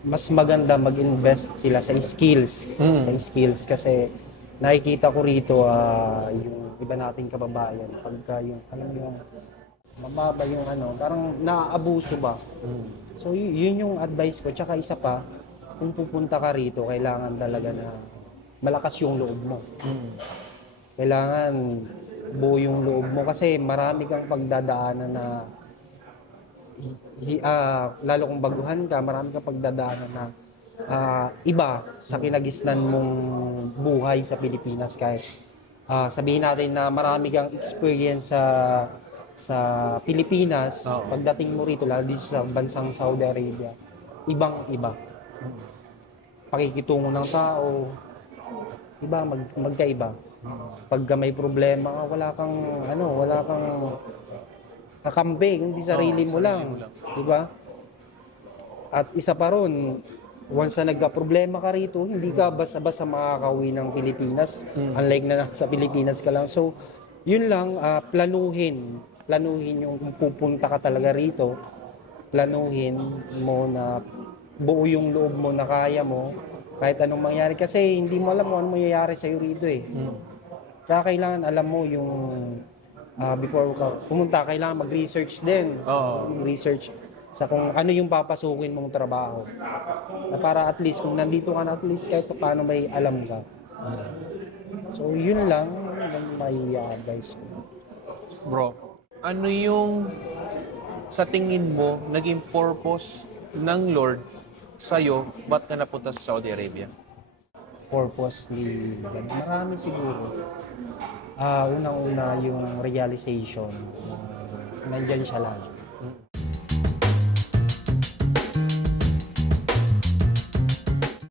mas maganda mag-invest sila sa skills. Sa skills kasi nakikita ko rito yung iba nating kababayan pagka yung alam mo yung mababa yung parang naaabuso ba. So yun yung advice ko. Tsaka isa pa, kung pupunta ka rito, kailangan talaga na malakas yung loob mo. Kailangan buo yung loob mo kasi marami kang pagdadaanan na lalo kung baguhan ka, marami kang pagdadaanan na iba sa kinagisnan mong buhay sa Pilipinas. Kahit sabihin natin na marami kang experience sa Pilipinas, pagdating mo rito, lalo dito sa bansang Saudi Arabia, ibang-iba. Pakikitungo ng tao, magkaiba. Pagka may problema ka, wala kang kakambing, hindi sarili mo lang. Di ba? At isa pa ron, once na nagka-problema ka rito, hindi ka basta-basta makakauwi ng Pilipinas. Unlike na sa Pilipinas ka lang. So, yun lang, planuhin yung kung pupunta ka talaga rito. Planuhin mo na buo yung loob mo na kaya mo kahit anong mangyari. Kasi hindi mo alam kung anong mangyayari sa'yo rito eh. Kaya kailangan alam mo yung before ka pumunta, kailangan mag-research din. Research sa kung ano yung papasukin mong trabaho. Na para at least, kung nandito ka na, at least kahit paano may alam ka. So, yun lang may advice ko. Bro, ano yung sa tingin mo naging purpose ng Lord sa'yo, ba't ka napunta sa Saudi Arabia? Purpose ni God. Marami siguro. Unang-una yung realization. Nandyan siya lang.